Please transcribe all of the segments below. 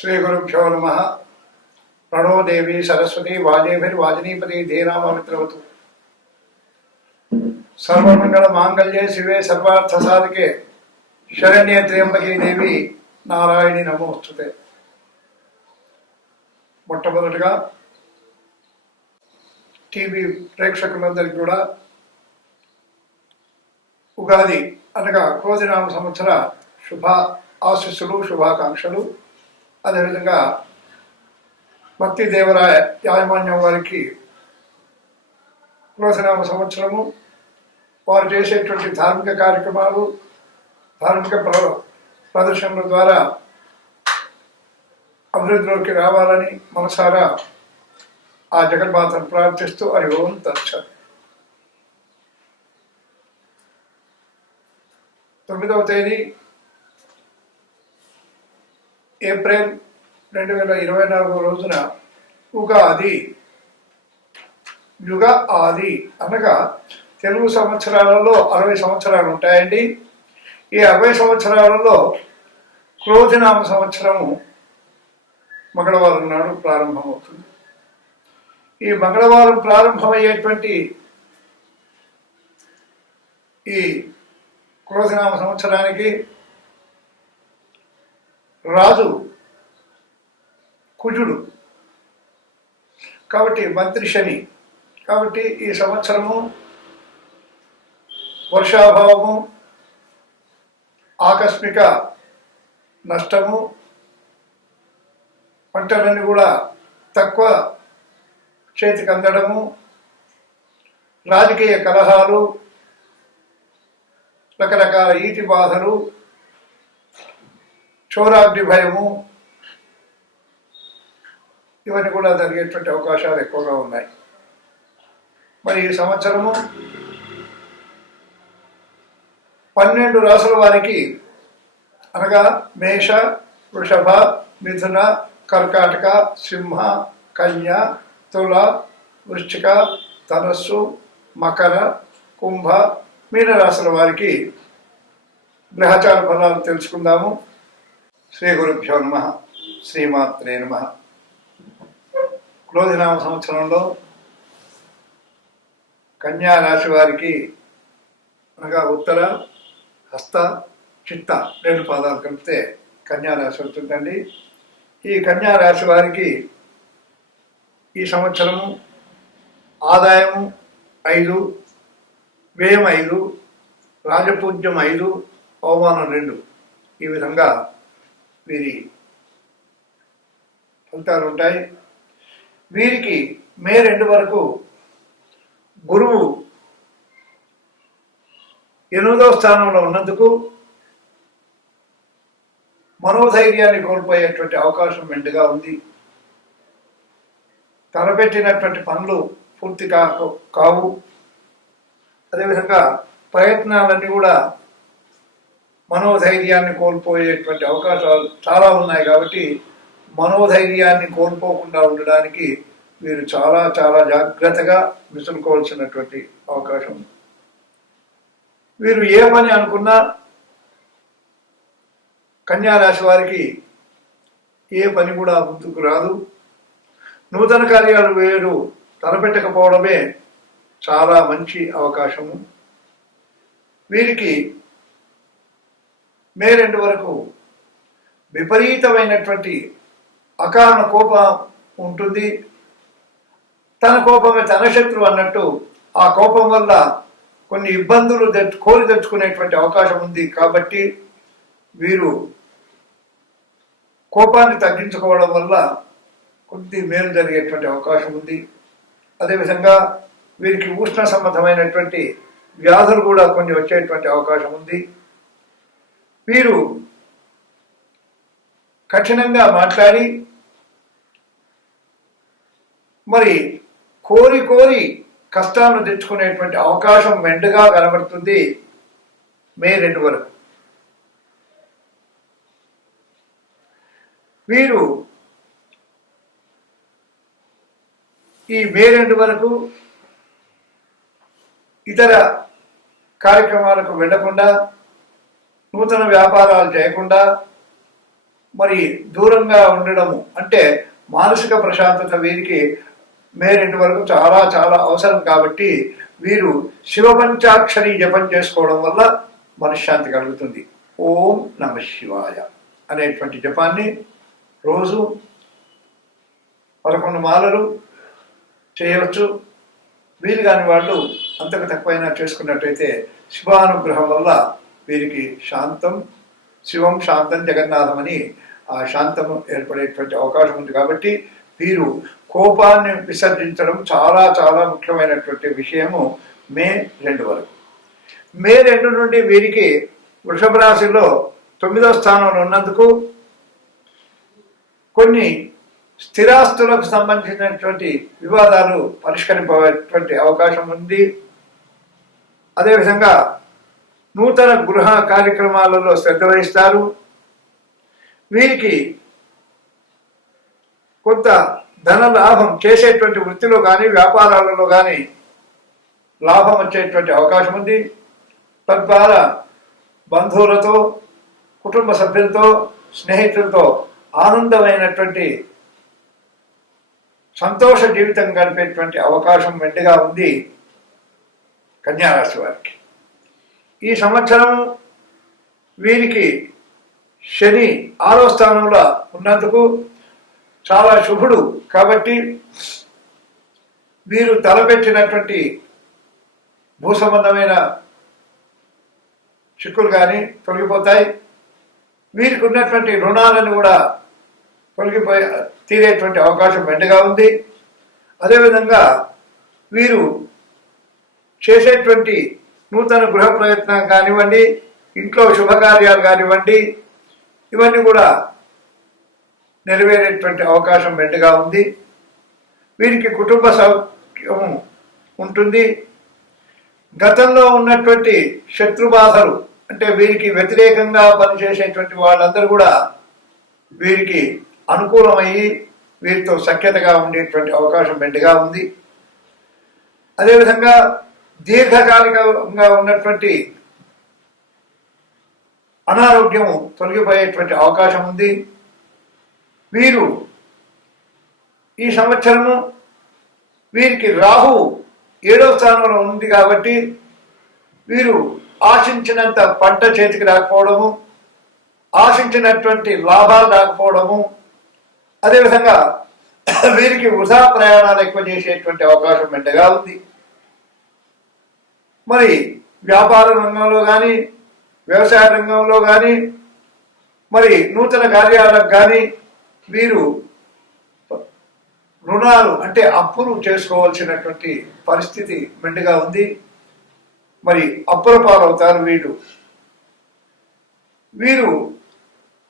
శ్రీ గురుభ్యో నమ ప్రణోదేవి సరస్వతి వాజేభిర్వాజనీపతి ధీనామమిత్రవతు సర్వమంగళ మాంగళ్యే శివే సర్వార్థ సాధకే. శరణ్య త్రియంబకీ దేవి నారాయణి నమోస్తుతే. మొట్టమొదటిగా టీవీ ప్రేక్షకులందరికీ కూడా ఉగాది అనగా క్రోధినామ సంవత్సర శుభ ఆశీస్సులు శుభాకాంక్షలు. అదేవిధంగా భక్తి దేవరాయ యాజమాన్యం వారికి క్రోధనామ సంవత్సరము వారు చేసేటువంటి ధార్మిక కార్యక్రమాలు ధార్మిక ప్ర ప్రదర్శనల ద్వారా అభివృద్ధిలోకి రావాలని మనసారా ఆ జగన్మాతను ప్రార్థిస్తూ హరి ఓం తచ్చ తొమ్మిదవ తేదీ ఏప్రిల్ రెండు వేల ఇరవై నాలుగో రోజున ఉగాది యుగ ఆది అనగా తెలుగు సంవత్సరాలలో అరవై సంవత్సరాలు ఉంటాయండి. ఈ అరవై సంవత్సరాలలో క్రోధినామ సంవత్సరము మంగళవారం నాడు ప్రారంభమవుతుంది. ఈ మంగళవారం ప్రారంభమయ్యేటువంటి ఈ క్రోధనామ సంవత్సరానికి రాజు కుజుడు. కాబట్టి మంత్రి శని. కాబట్టి ఈ సంవత్సరము వర్షాభావము ఆకస్మిక నష్టము పంటలన్నీ కూడా తక్కువ చేతికి అందడము రాజకీయ కలహాలు రకరకాల ఈటి బాధలు చోరాగ్ని భయము ఇవన్నీ కూడా జరిగేటువంటి అవకాశాలు ఎక్కువగా ఉన్నాయి. మరి ఈ సంవత్సరము పన్నెండు రాసుల వారికి అనగా మేష వృషభ మిథున కర్కాటక సింహ కన్య తుల వృశ్చిక ధనస్సు మకర కుంభ మీనరాశుల వారికి గ్రహచార ఫలాలు తెలుసుకుందాము. శ్రీ గురుభ్యో నమ శ్రీమాత్రే నమ. క్రోధినామ సంవత్సరంలో కన్యా రాశి వారికి అనగా ఉత్తర హస్త చిత్త రెండు పాదాలు కలిపితే కన్యా రాశి అవుతుందండి ఈ కన్యా రాశి వారికి ఈ సంవత్సరము ఆదాయము ఐదు వ్యయం ఐదు రాజపూజ్యం ఐదు అవమానం రెండు. ఈ విధంగా వీరి ఫలితాలు ఉంటాయి. వీరికి మే రెండు వరకు గురువు ఎనిమిదవ స్థానంలో ఉన్నందుకు మనోధైర్యాన్ని కోల్పోయేటువంటి అవకాశం మెండుగా ఉంది. తలపెట్టినటువంటి పనులు పూర్తి కాకు కావు. అదేవిధంగా ప్రయత్నాలన్నీ కూడా మనోధైర్యాన్ని కోల్పోయేటువంటి అవకాశాలు చాలా ఉన్నాయి కాబట్టి మనోధైర్యాన్ని కోల్పోకుండా ఉండడానికి మీరు చాలా చాలా జాగ్రత్తగా విసులుకోవాల్సినటువంటి అవకాశం ఉంది. వీరు ఏ పని అనుకున్నా కన్యారాశి వారికి ఏ పని కూడా ముందుకు రాదు నూతన కార్యాలు వేరు తలపెట్టకపోవడమే చాలా మంచి అవకాశము వీరికి మే రెండు వరకు విపరీతమైనటువంటి అకారణ కోపం ఉంటుంది. తన కోపమే తన శత్రువు అన్నట్టు ఆ కోపం వల్ల కొన్ని ఇబ్బందులు తెచ్చు కోరి తెచ్చుకునేటువంటి అవకాశం ఉంది. కాబట్టి వీరు కోపాన్ని తగ్గించుకోవడం వల్ల కొద్ది మేలు జరిగేటువంటి అవకాశం ఉంది. అదేవిధంగా వీరికి ఉష్ణ సంబంధమైనటువంటి వ్యాధులు కూడా కొన్ని వచ్చేటువంటి అవకాశం ఉంది. వీరు కఠినంగా మాట్లాడి మరి కోరి కోరి కష్టాలను తెచ్చుకునేటువంటి అవకాశం మెండుగా కనబడుతుంది మే రెండు వరకు. వీరు ఈ మే రెండు వరకు ఇతర కార్యక్రమాలకు వెళ్ళకుండా నూతన వ్యాపారాలు చేయకుండా మరి దూరంగా ఉండడము అంటే మానసిక ప్రశాంతత వీరికి మే వరకు చాలా చాలా అవసరం కాబట్టి వీరు శివపంచాక్షరి జపం చేసుకోవడం వల్ల మనశ్శాంతి కలుగుతుంది. ఓం నమ శివాయ అనేటువంటి జపాన్ని రోజు పదకొండు మాలలు చేయవచ్చు. వీలు కాని వాళ్ళు అంతకు తక్కువైనా చేసుకున్నట్టయితే శివానుగ్రహం వల్ల వీరికి శాంతం శివం శాంతం జగన్నాథం అని ఆ శాంతం ఏర్పడేటువంటి అవకాశం ఉంది. కాబట్టి వీరు కోపాన్ని విసర్జించడం చాలా చాలా ముఖ్యమైనటువంటి విషయము మే రెండు వరకు. మే రెండు నుండి వీరికి వృషభ రాశిలో తొమ్మిదవ స్థానంలో ఉన్నందుకు కొన్ని స్థిరాస్తులకు సంబంధించినటువంటి వివాదాలు పరిష్కరింపేటువంటి అవకాశం ఉంది. అదేవిధంగా నూతన గృహ కార్యక్రమాలలో శ్రద్ధ వహిస్తారు. వీరికి కొంత ధన లాభం చేసేటువంటి వృత్తిలో కానీ వ్యాపారాలలో కానీ లాభం వచ్చేటువంటి అవకాశం ఉంది. తద్వారా బంధువులతో కుటుంబ సభ్యులతో స్నేహితులతో ఆనందమైనటువంటి సంతోష జీవితం గడిపేటువంటి అవకాశం మెండుగా ఉంది కన్యారాశి వారికి. ఈ సంవత్సరం వీరికి శని ఆరో స్థానంలో ఉన్నందుకు చాలా శుభుడు. కాబట్టి వీరు తలపెట్టినటువంటి భూ సంబంధమైన చిక్కులు కానీ తొలగిపోతాయి. వీరికి ఉన్నటువంటి రుణాలను కూడా తొలగిపోయే తీరేటువంటి అవకాశం మెండుగా ఉంది. అదేవిధంగా వీరు చేసేటువంటి నూతన గృహ ప్రయత్నం కానివ్వండి ఇంట్లో శుభకార్యాలు కానివ్వండి ఇవన్నీ కూడా నెరవేరేటువంటి అవకాశం మెండుగా ఉంది. వీరికి కుటుంబ సౌఖ్యం ఉంటుంది. గతంలో ఉన్నటువంటి శత్రుబాధలు అంటే వీరికి వ్యతిరేకంగా పనిచేసేటువంటి వాళ్ళందరూ కూడా వీరికి అనుకూలమయ్యి వీరితో సఖ్యతగా ఉండేటువంటి అవకాశం మెండుగా ఉంది. అదేవిధంగా దీర్ఘకాలికంగా ఉన్నటువంటి అనారోగ్యము తొలగిపోయేటువంటి అవకాశం ఉంది. వీరు ఈ సంవత్సరము వీరికి రాహు ఏడవ స్థానంలో ఉంది కాబట్టి వీరు ఆశించినంత పంట చేతికి రాకపోవడము ఆశించినటువంటి లాభాలు రాకపోవడము అదేవిధంగా వీరికి వృధా ప్రయాణాలు ఎక్కువ చేసేటువంటి అవకాశం మెండగా ఉంది. మరి వ్యాపార రంగంలో కానీ వ్యవసాయ రంగంలో కానీ మరి నూతన కార్యాలకు కానీ వీరు రుణాలు అంటే అప్పులు చేసుకోవాల్సినటువంటి పరిస్థితి మెండుగా ఉంది. మరి అప్పుల పాలవుతారు వీరు వీరు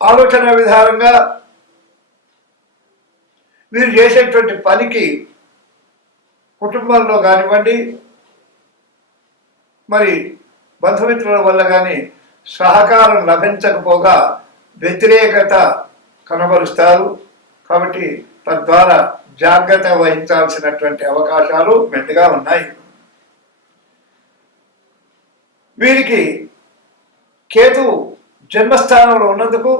ఆలోచన విధానంగా వీరు చేసేటువంటి పనికి కుటుంబంలో కానివ్వండి మరి బంధుమిత్రుల వల్ల కానీ సహకారం లభించకపోగా వ్యతిరేకత కనబరుస్తారు. కాబట్టి తద్వారా జాగ్రత్త వహించాల్సినటువంటి అవకాశాలు మెండుగా ఉన్నాయి. వీరికి కేతు జన్మస్థానంలో ఉన్నందుకు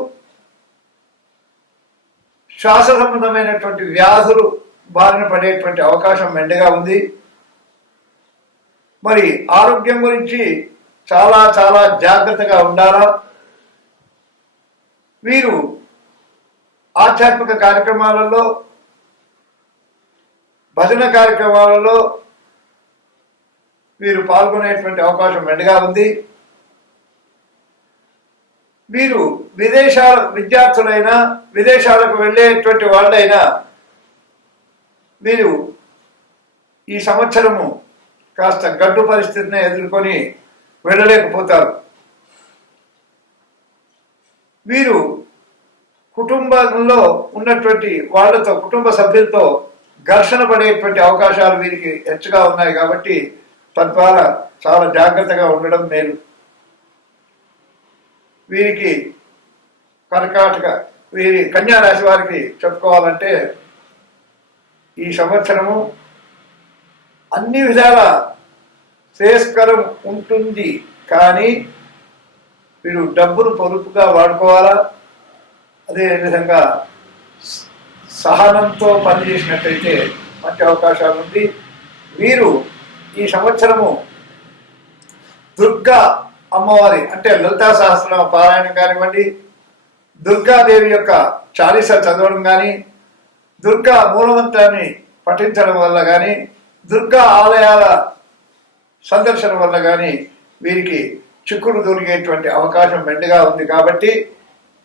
శ్వాస సంబంధమైనటువంటి వ్యాధులు బారిన పడేటువంటి అవకాశం మెండుగా ఉంది. మరి ఆరోగ్యం గురించి చాలా చాలా జాగ్రత్తగా ఉండాలా? వీరు ఆధ్యాత్మిక కార్యక్రమాలలో భజన కార్యక్రమాలలో వీరు పాల్గొనేటువంటి అవకాశం మెండుగా ఉంది. వీరు విదేశాల విద్యార్థులైనా విదేశాలకు వెళ్ళేటువంటి వాళ్ళైనా వీరు ఈ సంవత్సరము కాస్త గడ్డు పరిస్థితిని ఎదుర్కొని వెళ్ళలేకపోతారు. వీరు కుటుంబంలో ఉన్నటువంటి వాళ్ళతో కుటుంబ సభ్యులతో ఘర్షణ పడేటువంటి అవకాశాలు వీరికి హెచ్చుగా ఉన్నాయి కాబట్టి తద్వారా చాలా జాగ్రత్తగా ఉండడం మేలు. వీరికి కర్కాటక వీరి కన్యా రాశి వారికి చెప్పుకోవాలంటే ఈ సంవత్సరము అన్ని విధాల శ్రేయస్కరం ఉంటుంది. కానీ వీడు డబ్బును పొదుపుగా వాడుకోవాలా? అదేవిధంగా స- సహనంతో పనిచేసినట్టయితే మంచి అవకాశాలు ఉంది. వీరు ఈ సంవత్సరము దుర్గా అమ్మవారి అంటే లలితా సహస్రనామ పారాయణం కానివ్వండి దుర్గాదేవి యొక్క చాలీస చదవడం కానీ దుర్గా మూలమంత్రాన్ని పఠించడం వల్ల కానీ దుర్గా ఆలయాల సందర్శన వల్ల కానీ వీరికి చిక్కులు దొరికేటువంటి అవకాశం మెండుగా ఉంది కాబట్టి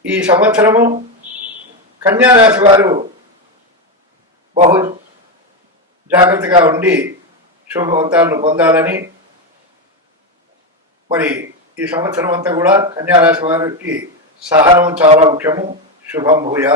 ఈ సంవత్సరము కన్యారాశి వారు బహు జాగ్రత్తగా ఉండి శుభవంతాలను పొందాలని మరి ఈ సంవత్సరం అంతా కూడా కన్యారాశి వారికి సహనం చాలా ముఖ్యము. శుభం భూయా